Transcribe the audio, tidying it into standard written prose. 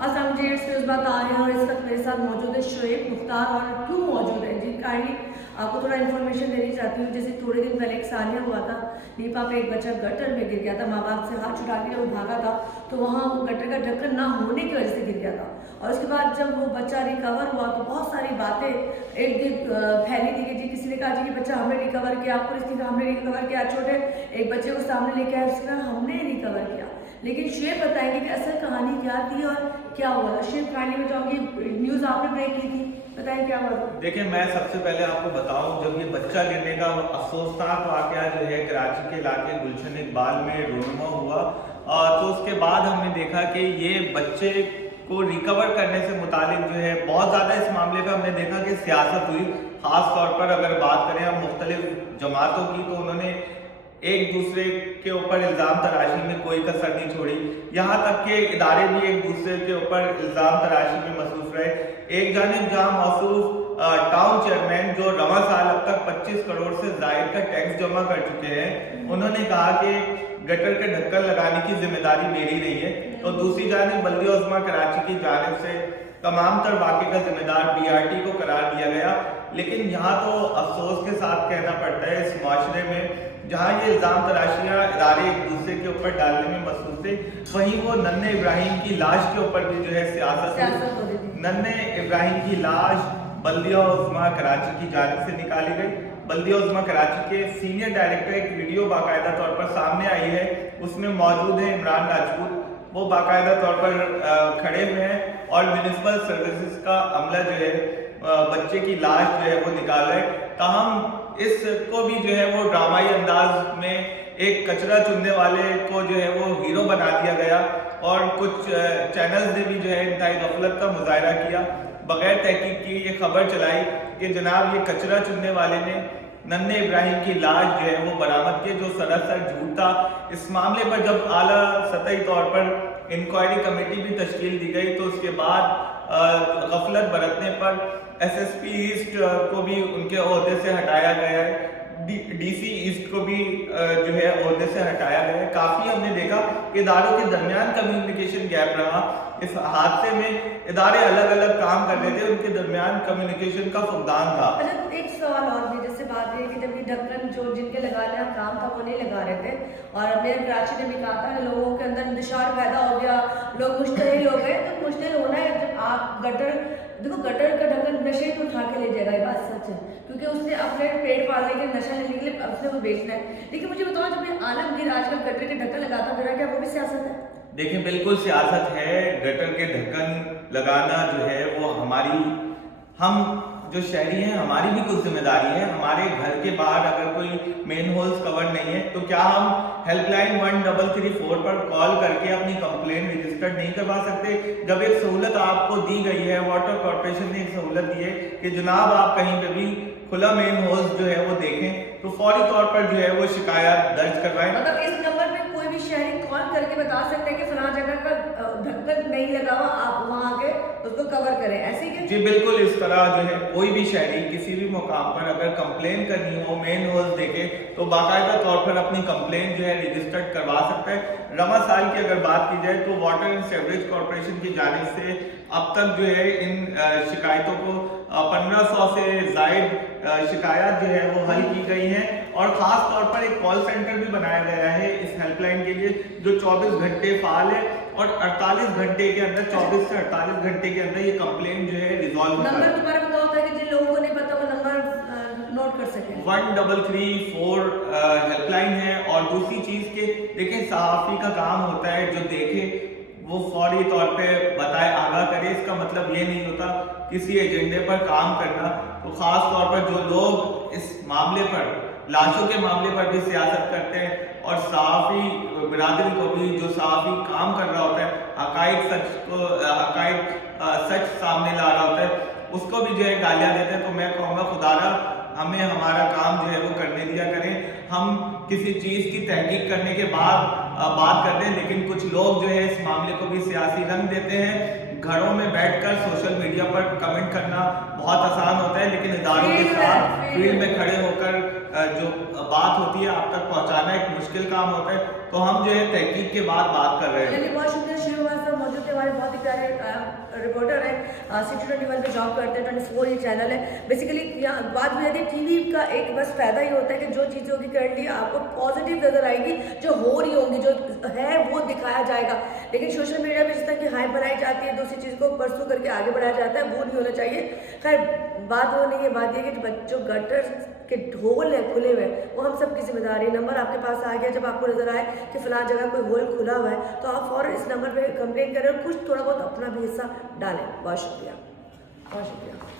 आज हम jets news बात आ रहे हैं और इस वक्त मेरे साथ मौजूद है शोएब मुख्तार। और क्यों मौजूद है जी, काइंडली आपको थोड़ा इन्फॉर्मेशन देनी चाहती हूँ। जैसे थोड़े दिन पहले एक सानिया हुआ था, नीपा पे एक बच्चा गटर में गिर गया था, माँ बाप से हाथ छुड़ा के जब भागा था तो वहाँ वो गटर का ढक्कन ना होने की वजह से गिर गया था। और उसके बाद जब वो बच्चा रिकवर हुआ तो बहुत सारी बातें एक दिन फैली थी कि जी किसी ने कहा जी कि बच्चा हमने रिकवर किया, पुलिस ने कहा हमने रिकवर किया, छोटे एक बच्चे को सामने लेके आया, उसने कहा हमने रिकवर किया। लेकिन शेब बताएंगे कि असल कहानी क्या थी और क्या हुआ था। शेब कहानी में जाऊँगी, न्यूज़ आपने ब्रेक की थी, बताएं क्या हुआ। देखिए, मैं सबसे पहले आपको बताऊं, जब ये बच्चा गिरने का अफसोसनाक वाकया जो है कराची के इलाके गुलशन इकबाल में रोनुमा हुआ, तो उसके बाद हमने देखा कि ये बच्चे को रिकवर करने से मुतालिक जो है बहुत ज़्यादा इस मामले पे हमने देखा कि सियासत हुई। ख़ास तौर पर अगर बात करें हम मुख्तलिफ जमातों की, तो उन्होंने एक दूसरे के ऊपर इल्ज़ाम तराशी में कोई कसर नहीं छोड़ी। यहाँ तक के इदारे भी एक दूसरे के ऊपर इल्ज़ाम तराशी में मसरूफ रहे। एक जानिब जहाँ मौसूफ टाउन चेयरमैन जो रवां साल अब तक 25 करोड़ से ज़ायद का टैक्स जमा कर चुके हैं, उन्होंने कहा कि गटर के ढक्कन लगाने की जिम्मेदारी मेरी नहीं है, तो दूसरी जानिब बल्दिया उज़्मा कराची की जानिब से तमाम तर वाक़े का जिम्मेदार BRT को करार दिया गया। लेकिन यहाँ तो अफसोस के साथ कहना पड़ता है, इस माशरे में जहाँ ये इल्ज़ाम तराशियाँ इदारे एक दूसरे के ऊपर डालने में मसरूफ थे, वहीं वो नन्हे इब्राहिम की लाश के ऊपर भी जो है सियासत हो रही थी। नन्हे इब्राहिम की लाश बल्दिया उज़्मा कराची की जानिब से निकाली गई। बल्दिया उज़्मा कराची के सीनियर डायरेक्टर एक वीडियो बाकायदा तौर पर सामने आई है, उसमें मौजूद है इमरान राजपूत। वो बाकायदा तौर पर खड़े हुए हैं और म्यूनिसिपल सर्विसेज का अमला जो है बच्चे की लाश जो है वो निकाल रहे। ताहम इसको भी जो है वो ड्रामाई अंदाज में एक कचरा चुनने वाले को जो है वो हीरो बना दिया गया, और कुछ चैनल्स ने भी जो है इंतहाई गफलत का मुजाहरा किया, बगैर तहकीक की ये खबर चलाई कि जनाब ये कचरा चुनने वाले ने नन्हे इब्राहिम की लाश जो है वो बरामद की, जो सरासर झूठ था। इस मामले पर जब आला सतही तौर पर इंक्वायरी कमेटी भी तश्कील दी गई, तो उसके बाद गफलत बरतने पर SSP ईस्ट को भी उनके ओहदे से हटाया गया है, DC ईस्ट को भी जो है ओहदे से हटाया गया है। काफ़ी हमने देखा इदारों के दरमियान कम्युनिकेशन गैप रहा। इस हादसे में इदारे अलग अलग काम कर रहे थे, उनके दरमियान कम्युनिकेशन का फुकदान था। अच्छा, एक सवाल और भी, जैसे बात है कि जब ये ढक्कन जो जिनके लगाने का काम था वो नहीं लगा रहे थे, और मेयर कराची ने भी कहा था कि लोगों के अंदर इंतशार पैदा हो गया, लोग मुश्तहिल हो गए। तो मुश्तहिल होना है जब आप देखो गटर का ढक्कन नशे को उठा के ले जाएगा, ये बात सच है, क्योंकि उसने अपने पेट पालने के नशा लेने के लिए उसने वो बेचना है। लेकिन मुझे बताओ, जब ये आलमगीर आजकल गटर के ढक्कन लगाता फिर क्या वो भी सियासत है? देखिए, बिल्कुल सियासत है। गटर के ढक्कन लगाना जो है वो हम जो शहरी हैं हमारी भी कुछ जिम्मेदारी है। हमारे घर के बाहर अगर कोई मेन होल्स कवर नहीं है, तो क्या हम हेल्पलाइन 1334 पर कॉल करके अपनी कंप्लेंट रजिस्टर्ड नहीं करवा सकते? जब एक सहूलत आपको दी गई है, वाटर कॉर्पोरेशन ने एक सहूलत दी है कि जनाब आप कहीं पे भी खुला मेन होल्स जो है वो देखें, तो फौरी तौर पर जो है वो शिकायत दर्ज करवाएं। मतलब इस नंबर पे कोई भी शहरी कॉल करके बता सकते हैं कि फलां जगह का ढक्कन नहीं लगा हुआ, आप वहां आके उसको कवर करें, ऐसे ही? जी बिल्कुल, इस तरह जो है कोई भी शहरी किसी भी मुकाम पर अगर कंप्लेन करनी हो, मेन होल्स देखे, तो बाकायदा तौर पर अपनी कंप्लेन जो है रजिस्टर्ड करवा सकता है। रवां साल की अगर बात की जाए तो वाटर एंड सीवरेज कॉर्पोरेशन की जानिब से अब तक जो है इन शिकायतों को 1500 से जायद शिकायत जो है वो हल की गई हैं, और ख़ास तौर पर एक कॉल सेंटर भी बनाया गया है इस हेल्पलाइन के लिए, जो 24 घंटे फाल है, और 48 घंटे के अंदर 24 से 48 घंटे के अंदर ये कंप्लेन जो है रिजॉल्व होता है। नंबर दोबारा बताओ ताकि जिन लोगों को नहीं पता वो नंबर नोट कर सके। 1334 हेल्पलाइन है। और दूसरी चीज़ के देखिए, सहाफ़ी का काम होता है जो देखे वो फौरी तौर पे बताए, आगाह करे। इसका मतलब ये नहीं होता किसी एजेंडे पर काम करना। तो ख़ास तौर पर जो लोग इस मामले पर, लाशों के मामले पर भी सियासत करते हैं, और सहाफ़ी बिरादरी को भी, जो सहाफ़ी काम कर रहा होता है, हक़ाइक़ सच सामने ला रहा होता है, उसको भी जो है गालियाँ देते हैं। तो मैं कहूँगा खुदारा हमें हमारा काम जो है वो करने दिया करें। हम किसी चीज़ की तहकीक करने के बाद बात करते हैं, लेकिन कुछ लोग जो है इस मामले को भी सियासी रंग देते हैं। घरों में बैठकर सोशल मीडिया पर कमेंट करना बहुत आसान होता है, लेकिन इदारों के साथ फील्ड में खड़े होकर जो बात होती है आप तक पहुंचाना एक मुश्किल काम होता है। तो हम जो है तहकीक के बाद बात कर रहे हैं। बहुत शुक्रिया शिव, मौजूद थे हमारे बहुत बहुत प्यारे रिपोर्टर है, 621 पे जॉब करते हैं, 24 ये चैनल है। बेसिकली यहाँ बात भी आती है, टीवी का एक बस फायदा ही होता है कि जो चीज़ें होगी करंटली आपको पॉजिटिव नजर आएगी, जो हो रही होंगी, जो है वो दिखाया जाएगा। लेकिन सोशल मीडिया में जिस तरह की हाइप बनाई जाती है, दूसरी चीज़ को परसू करके आगे बढ़ाया जाता है, वो नहीं होना चाहिए। खैर बात वो नहीं है, बात ये कि बच्चों गटर के ढोल है खुले हुए, वो हम सब की जिम्मेदारी। नंबर आपके पास आ गया, जब आपको नजर आए कि फलां जगह कोई होल खुला हुआ है तो आप फौरन इस नंबर पे कंप्लेंट करें और कुछ थोड़ा बहुत अपना भी हिस्सा डालें। बहुत शुक्रिया, बहुत शुक्रिया।